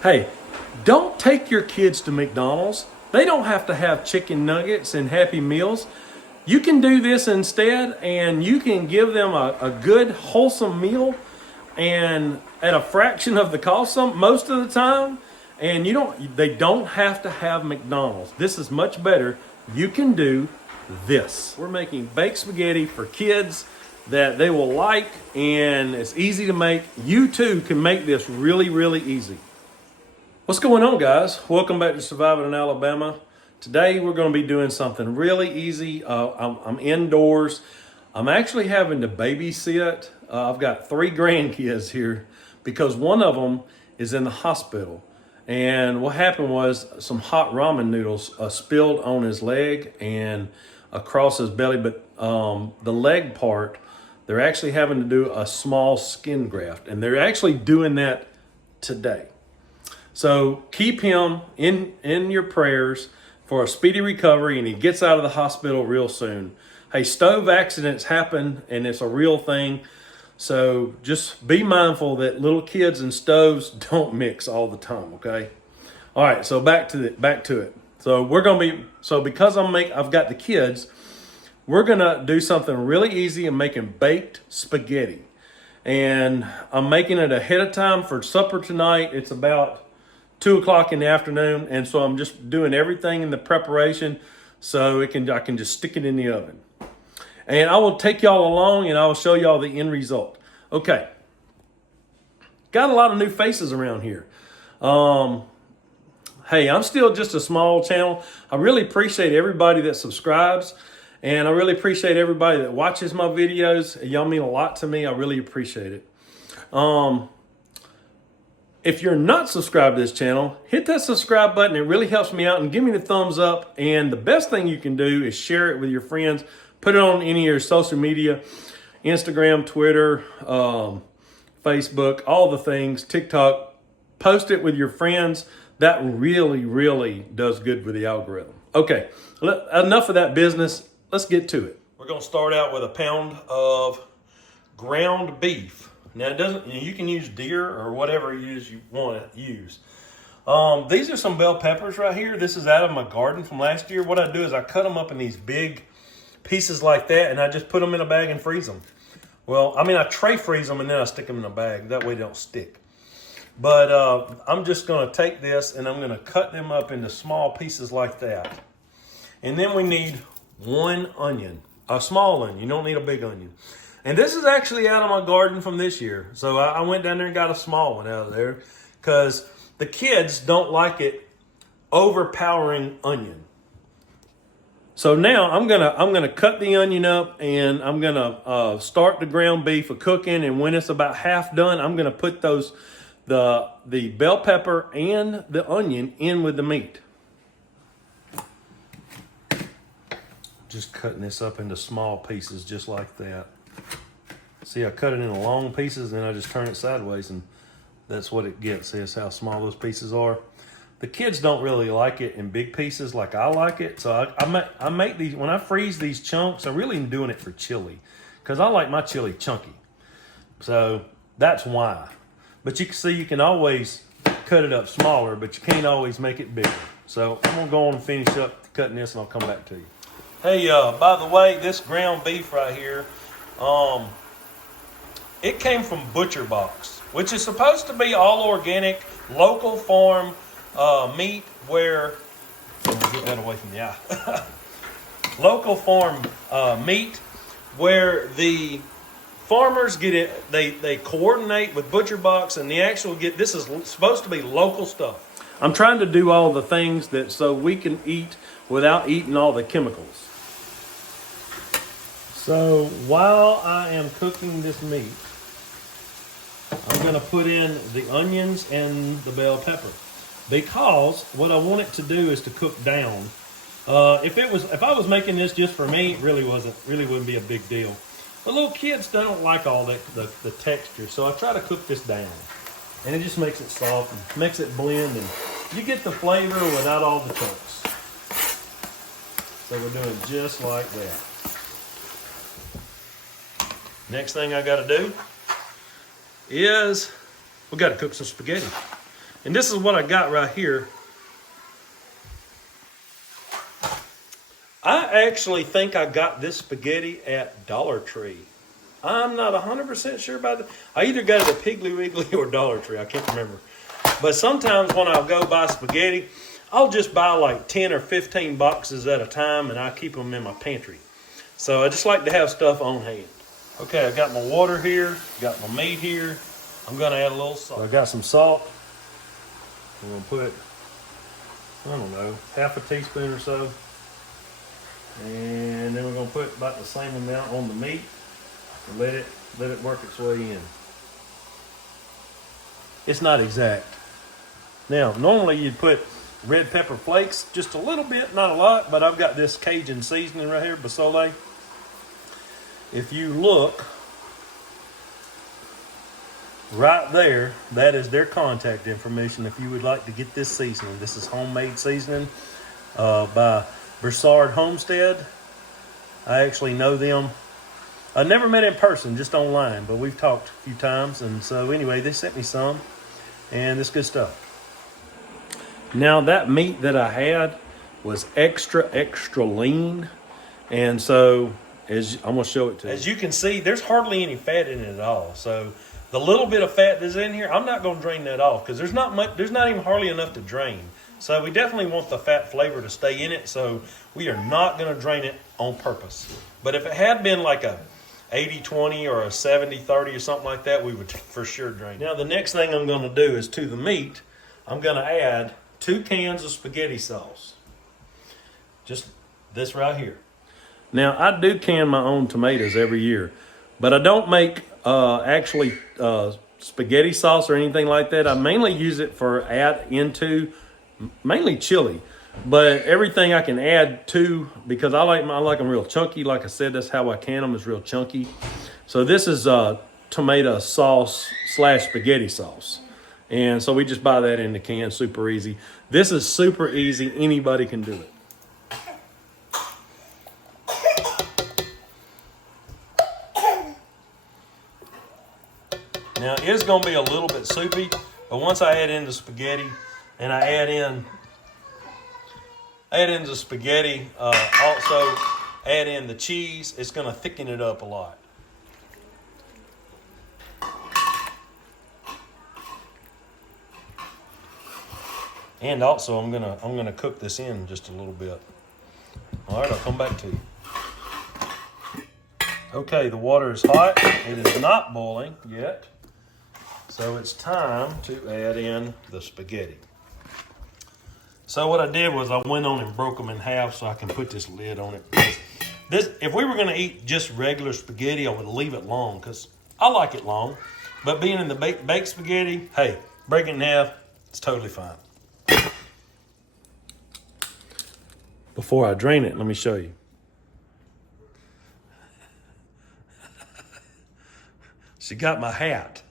Hey, don't take your kids to McDonald's. They don't have to have chicken nuggets and Happy Meals. You can do this instead, and you can give them a good, wholesome meal and at a fraction of the cost most of the time. And they don't have to have McDonald's. This is much better. You can do this. We're making baked spaghetti for kids that they will like, and it's easy to make. You too can make this really, really easy. What's going on, guys? Welcome back to Surviving in Alabama. Today we're going to be doing something really easy. I'm indoors. I'm actually having to babysit. I've got 3 grandkids here because one of them is in the hospital. And what happened was some hot ramen noodles spilled on his leg and across his belly. But the leg part, they're actually having to do a small skin graft. And they're actually doing that today. So keep him in your prayers for a speedy recovery, and he gets out of the hospital real soon. Hey, stove accidents happen, and it's a real thing. So just be mindful that little kids and stoves don't mix all the time, okay? All right, so back to it. So because I've got the kids, we're gonna do something really easy and making baked spaghetti. And I'm making it ahead of time for supper tonight. It's about 2 o'clock in the afternoon, and so I'm just doing everything in the preparation so I can just stick it in the oven. And I will take y'all along and I will show y'all the end result. Okay. Got a lot of new faces around here. Hey, I'm still just a small channel. I really appreciate everybody that subscribes, and I really appreciate everybody that watches my videos. Y'all mean a lot to me. I really appreciate it. If you're not subscribed to this channel, hit that subscribe button. It really helps me out, and give me the thumbs up. And the best thing you can do is share it with your friends. Put it on any of your social media, Instagram, Twitter, Facebook, all the things, TikTok. Post it with your friends. That really, really does good with the algorithm. Okay, enough of that business. Let's get to it. We're going to start out with a pound of ground beef. Now, you can use deer or whatever you want to use. These are some bell peppers right here. This is out of my garden from last year. What I do is I cut them up in these big pieces like that, and I just put them in a bag and freeze them. Well, I tray freeze them, and then I stick them in a bag. That way they don't stick. But I'm just going to take this, and I'm going to cut them up into small pieces like that. And then we need 1 onion, a small onion. You don't need a big onion. And this is actually out of my garden from this year. So I went down there and got a small one out of there because the kids don't like it overpowering onion. So now I'm gonna cut the onion up, and I'm gonna start the ground beef cooking. And when it's about half done, I'm gonna put the bell pepper and the onion in with the meat. Just cutting this up into small pieces just like that. See, I cut it into long pieces, and I just turn it sideways, and that's what it gets. See, that's how small those pieces are. The kids don't really like it in big pieces like I like it. So I make these, when I freeze these chunks, I really am doing it for chili because I like my chili chunky. So that's why. But you can see you can always cut it up smaller, but you can't always make it bigger. So I'm gonna go on and finish up cutting this, and I'll come back to you. Hey, by the way, this ground beef right here, it came from Butcher Box, which is supposed to be all organic, local farm meat where, get that away from the eye. Local farm meat where the farmers get it, they coordinate with Butcher Box, and this is supposed to be local stuff. I'm trying to do all the things so we can eat without eating all the chemicals. So while I am cooking this meat, I'm going to put in the onions and the bell pepper because what I want it to do is to cook down. If I was making this just for me, it really wouldn't be a big deal. But little kids don't like all the texture, so I try to cook this down, and it just makes it soft and makes it blend, and you get the flavor without all the chunks. So we're doing just like that. Next thing I got to do is we got to cook some spaghetti. And this is what I got right here. I actually think I got this spaghetti at Dollar Tree. I'm not 100% sure about it. I either got it at Piggly Wiggly or Dollar Tree. I can't remember. But sometimes when I go buy spaghetti, I'll just buy like 10 or 15 boxes at a time, and I keep them in my pantry. So I just like to have stuff on hand. Okay, I got my water here, got my meat here. I'm gonna add a little salt. So I got some salt. I'm gonna put, I don't know, half a teaspoon or so. And then we're gonna put about the same amount on the meat and let it work its way in. It's not exact. Now, normally you'd put red pepper flakes, just a little bit, not a lot, but I've got this Cajun seasoning right here, Basole. If you look right there, that is their contact information if you would like to get this seasoning. This is homemade seasoning by Broussard Homestead. I actually know them. I never met in person, just online, but we've talked a few times. And so anyway, they sent me some, and it's good stuff. Now that meat that I had was extra lean. And so I'm gonna show it to you. As you can see, there's hardly any fat in it at all. So the little bit of fat that's in here, I'm not gonna drain that off because there's not even hardly enough to drain. So we definitely want the fat flavor to stay in it. So we are not gonna drain it on purpose. But if it had been like a 80-20 or a 70-30 or something like that, we would for sure drain it. Now the next thing I'm gonna do is to the meat, I'm gonna add 2 cans of spaghetti sauce. Just this right here. Now, I do can my own tomatoes every year, but I don't make spaghetti sauce or anything like that. I mainly use it for add into mainly chili, but everything I can add to, because I like them real chunky. Like I said, that's how I can them, is real chunky. So this is tomato sauce / spaghetti sauce. And so we just buy that in the can, super easy. This is super easy, anybody can do it. Now it's gonna be a little bit soupy, but once I add in the spaghetti and I add in the spaghetti, also add in the cheese, it's gonna thicken it up a lot. And also I'm gonna cook this in just a little bit. All right, I'll come back to you. Okay, the water is hot. It is not boiling yet. So it's time to add in the spaghetti. So what I did was I went on and broke them in half so I can put this lid on it. If we were gonna eat just regular spaghetti, I would leave it long because I like it long. But being in the baked spaghetti, hey, break it in half, it's totally fine. Before I drain it, let me show you. She got my hat.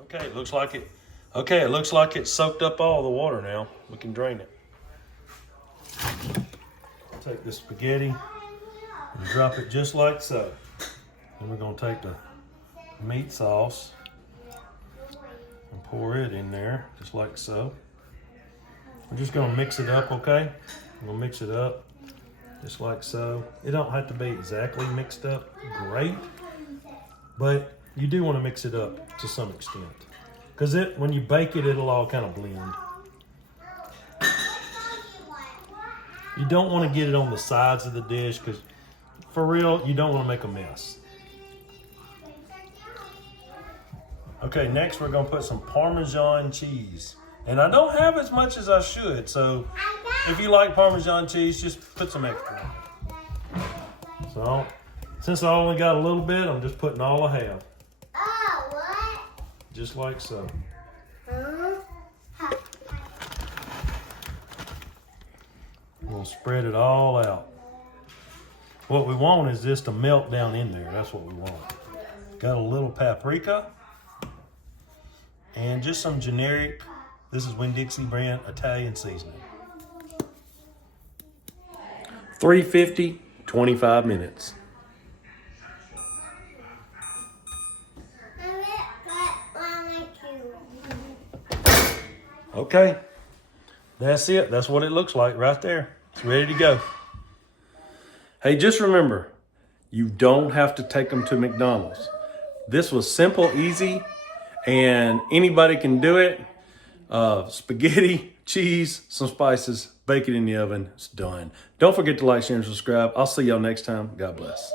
Okay, it looks like it. Okay, it looks like it soaked up all the water now. We can drain it. Take the spaghetti and drop it just like so. Then we're gonna take the meat sauce and pour it in there, just like so. We're just gonna mix it up, okay? I'm gonna mix it up, just like so. It don't have to be exactly mixed up great, but you do wanna mix it up to some extent. Because when you bake it, it'll all kind of blend. You don't want to get it on the sides of the dish because, for real, you don't want to make a mess. Okay, next we're going to put some Parmesan cheese. And I don't have as much as I should, so if you like Parmesan cheese, just put some extra on. So, since I only got a little bit, I'm just putting all I have. Just like so. We'll spread it all out. What we want is this to melt down in there. That's what we want. Got a little paprika. And just some generic, this is Winn-Dixie brand Italian seasoning. 350, 25 minutes. Okay. That's it. That's what it looks like right there. It's ready to go. Hey, just remember, you don't have to take them to McDonald's. This was simple, easy, and anybody can do it. Spaghetti, cheese, some spices, bake it in the oven. It's done. Don't forget to like, share, and subscribe. I'll see y'all next time. God bless.